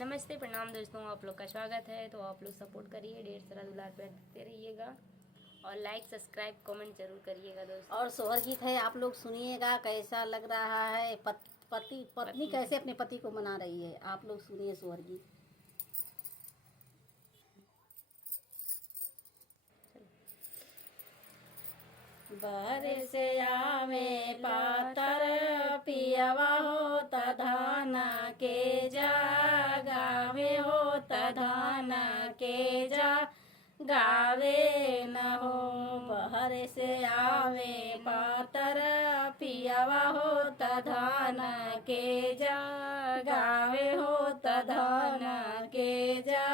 नमस्ते प्रणाम दोस्तों, आप लोग का स्वागत है। तो आप लोग सपोर्ट करिए, ढेर सारा दुलार प्यार देते रहिएगा और लाइक सब्सक्राइब कमेंट जरूर करिएगा दोस्तों। और सोहर गीत है, आप लोग सुनिएगा कैसा लग रहा है। पत्नी कैसे अपने पति को मना रही है, आप लोग सुनिए सोहर गीत। बरसे आवे पातर पियवा होत धान के जा, गावे होत धान के जा, गावे न हो। बहर से आवे पातर पियवा होत धान के जा, गावे होत धान के जा,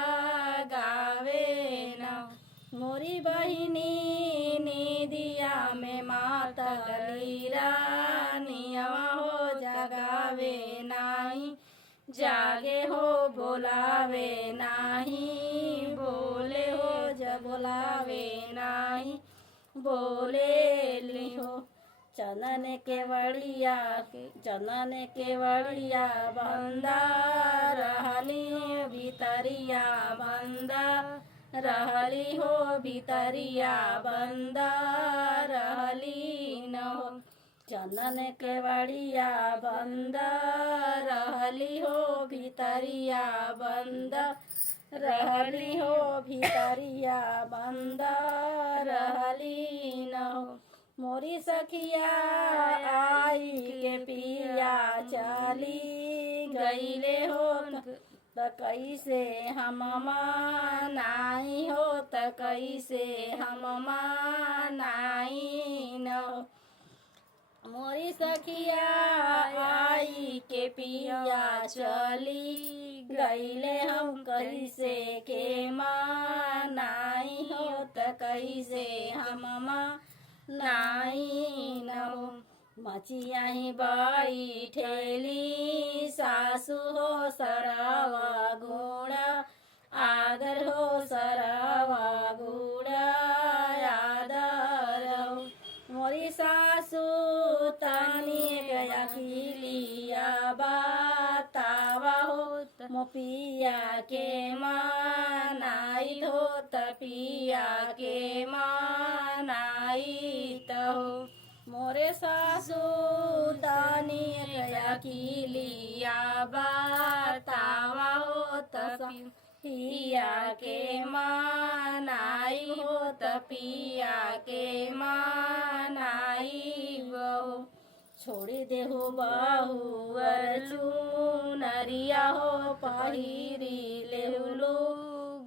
गावे न हो। मोरी बहिनी निदिया में माता गलीरा, नियवा हो जगावे नाही, जागे हो बोलावे नाही, बोले हो जब बोलावे नाही, बोले लिहो। चनन के वड़िया बंदा, रहली भीतरिया बंदा, रहली हो भीतरिया बंदा, रहली न हो। चंदन के वड़िया बंदा, रहली हो भीतरिया बंदा, रहली हो भीतरिया बंदा, रहली न हो। मोरी सखिया आई के पिया चली गईले हो, त कैसे हम मानाई हो, त कैसे हम मानाई न हो। मोरी सखिया आई के पिया चली गईले, हम कैसे के मानाई हो, त कैसे हम मानाई न हो। मचिया ही बाई ठेली सासु हो सरावा घोड़ा, आदर हो सरावा घोड़ा, आदर हो। मोरी सासु तानी गया किलिया बतावा हो, मोपिया के मानाई हो, तपिया के मानाई हो। मोरे सासु तानी गया किलिया बतावा हो, तपिया के मानाई हो, तपिया के मानाई हो। छोड़ी देहु बाहुअर नरिया हो, पहिरी लेहुलू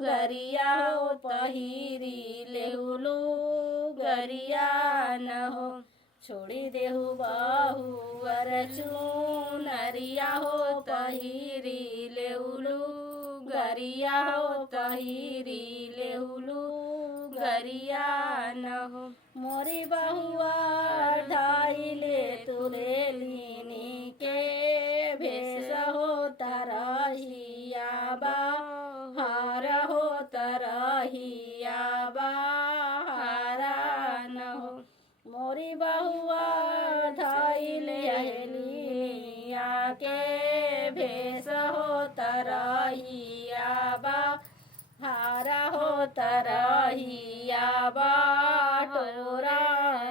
गरिया हो, पहिरी लेहुलू गरिया न हो। छोड़ी देहु बाहुअर नरिया हो, पहिरी लेहुलू गरिया हो, पहिरी लेहुलू गरिया न हो। मोरी बहुआ ढाई ले तुले लीनी के भेष हो, तरहिया बाहर हो, तरहिया बाहर न हो। मोरी बहुआ ढाई ले लिया के भेष हो, तरहिया बाहर हो, तरहिया बाटोरा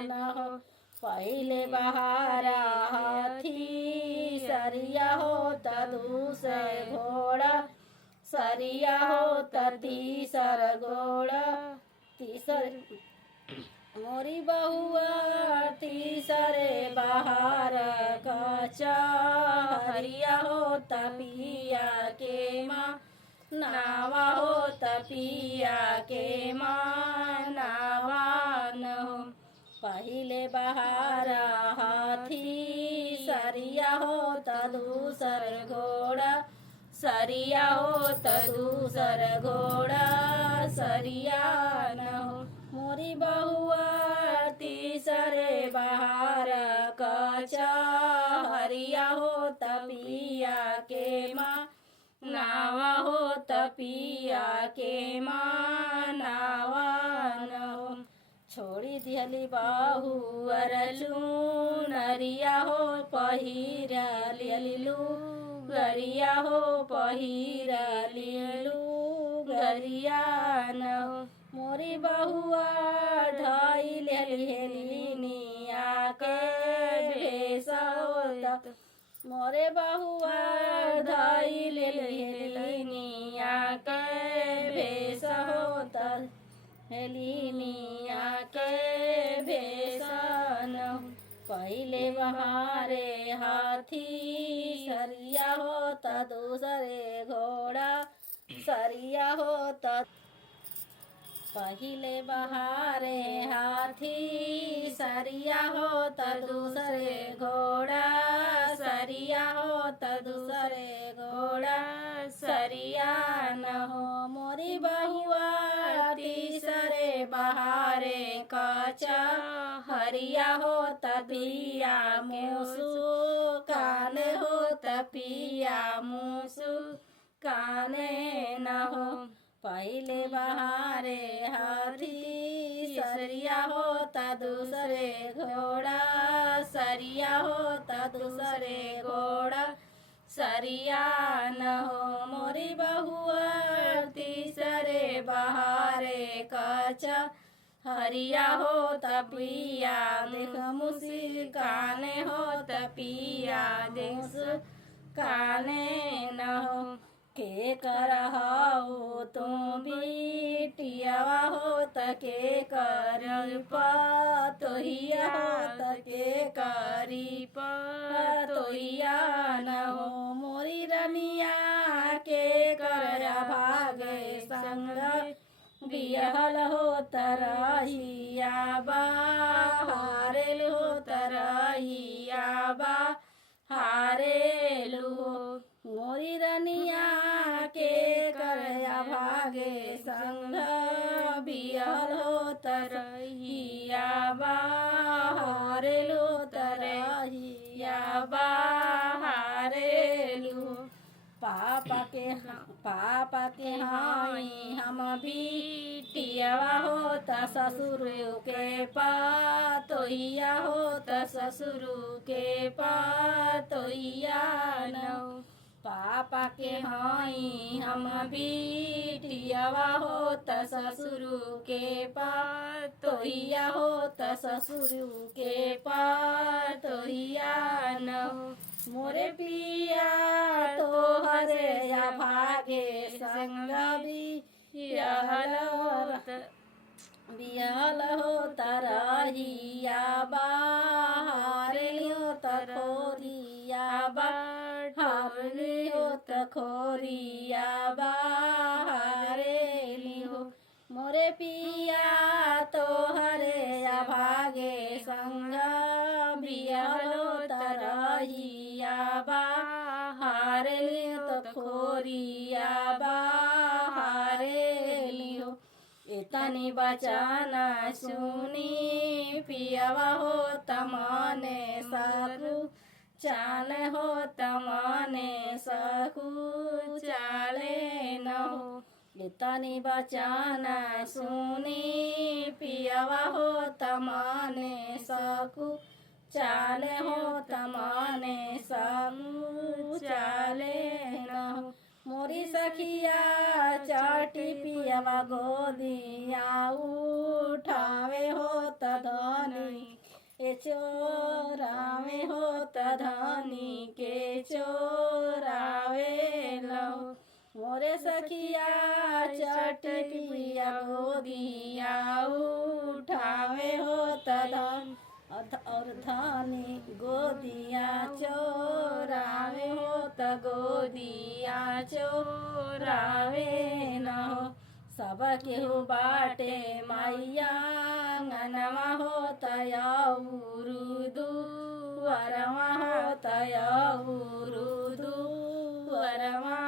न हो। पहले बहारा हाथी सरिया हो, दूसरे घोड़ा सरिया हो, तीसर घोड़ा तीसर। मोरी बहुआ तीसरे बहार का चरिया हो, तपिया के माँ नावा हो, तपिया के माँ नावा न हो। पहले बहारा हाथी सरिया हो, दूसर घोड़ा सरिया हो, दूसर घोड़ा सरिया न हो। मोरी बहुआ तीसरे बहार का चरिया हो, तपिया के माँ नावा हो, तपिया के माँ नावा न हो। छोड़ी दिहली बाहुअर नरिया हो, पहिरा लिलू गरिया हो पहिरलिलु गरिया न हो मोरी बहुआ धई लेलिनिया के भेष होत मोरे बहुआ धई लेलिनिया के भेष होत हेलिनिया के भेषन पहिले बहारे हाथी सरिया होता दूसरे घोड़ा सरिया होता पहिले बहारे हाथी सरिया होता दूसरे घोड़ा सरिया होता दूसरे घोड़ा सरिया न हो मोरी बहुआ तीसरे बहारे कचा हरिया होता पिया मूसू काने होता पिया मूसू काने न हो पहिले बहारे हाथी सरिया होता दूसरे घोड़ा सरिया होता दूसरे घोड़ा सरिया न हो मोरी बहुआ तीसरे बहारे कचा हरिया होता पिया देख मुस्काने होता पिया देख काने न हो के करहाऊ तुम बिटियावा होत के करी पतोहिया होत के करी पतोहिया न हो मोरी रनिया के कर भागे संग बिहल होत रहिया बाहरेल होत रहिया बाहरेल मोरी रनिया के करया भागे संग बिहल होत रहिया बाहरेल होत रहिया बाहरेल पापा के हाई हम भी टियावा होता ससुर के पातोहिया होता ससुर के पातोहिया न पापा के हाई हम बिटियावा होता ससुर के पातोहिया होता ससुर के पातोहिया न मोरे पिया तो हरे या भागे संग बिहल होता रहिया बाहरेल होता खोरिया बाहरेल होता खोरिया बाहरेल हो मोरे पिया तो हरे या भागे संग बिहल होता रहिया बाहरेल होता खोरिया बाहरेल हो इतनी बचाना सुनी पियावा हो तमाने सकू चाल हो तमाने सकू चाले न हो इतनी बचाना सुनी पियावा हो तमाने सकू चाले हो तमाने सकू चाले न हो मोरी सखिया चाटी पियावा गोदिया उठावे होत धनी ए चोरावे होत धनी के चोरावे लो मोरे सखिया चाटी पिया गोदिया उठावे होत धन और धनी गोदिया चोरावे होत गोदिया चोरावे न हो सब केहू बाटे मैया अंगनवा होत उरुदू वरवा होत उरुदू वरवा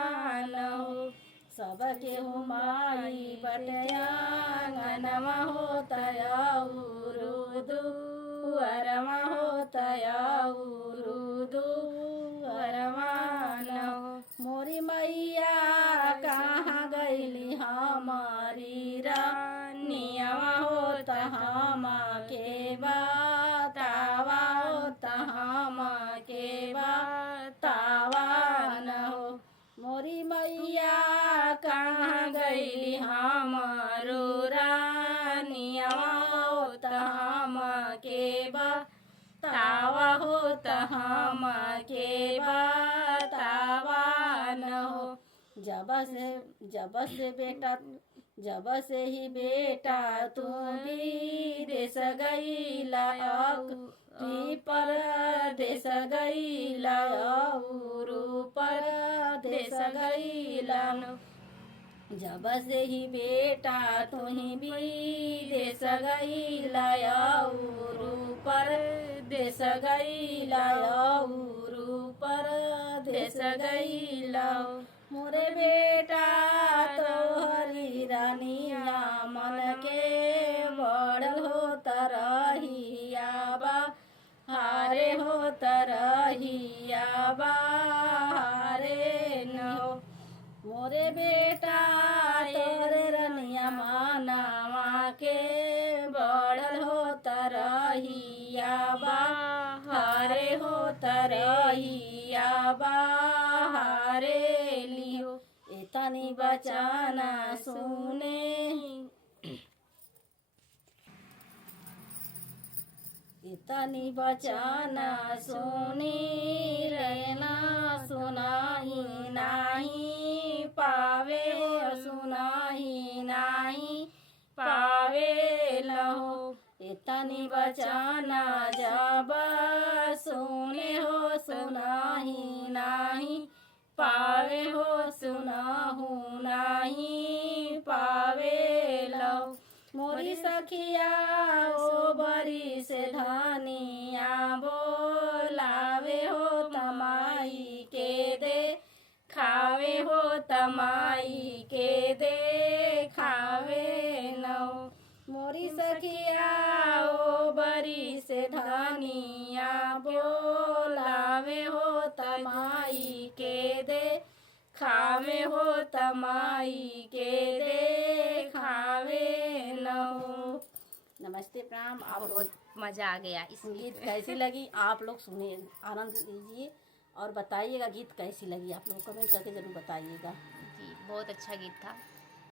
न हो सब केहू माई बटया अंगनवा होत उरुदू वरवा होत उरुदू वरवा न हो मोरी मैया कहाँ गईली हमारी रानियावा होत हम के बतावा होत हम के बतावा न मैया कहाँ गईली हमारो रानिया होत हम के बतावा होत हम के बतावा न हो। जब से ही बेटा तू विदेश गईला परदेश गईला परदेश गईला। जब से ही बेटा तू ही विदेश गईला परदेश गईला परदेश गईला। मोरे बेटा तोहरी रानिया मन के बड़ल होत रहिया बा हारे होत रहिया बा हारे न हो। मोरे बेटा तोरे रानिया मनवा के बड़ल होत रहिया बा हारे होत रहिया बा हारे लियो। इतनी बचाना सुने इतनी बचाना सुनी रहना सुनाही नाही पावे सुनाही नाही पावे लहो। इतनी बचाना जब सुने हो सुनाही नाही पावे हो सुनाहू नाही पावे लहो। मोरी सखिया ओ बरी से धनिया बोलावे हो तमाई के दे खावे हो तमाई के दे खावे न। मोरी सखिया ओ बरी से धनिया बोलावे हो तमाई के दे खावे हो तमाई के दे खावे न हो। नमस्ते प्रणाम। आप बहुत मज़ा आ गया इस गीत कैसी लगी आप लोग सुनिए आनंद लीजिए और बताइएगा गीत कैसी लगी। आप लोग कमेंट करके जरूर बताइएगा। जी बहुत अच्छा गीत था।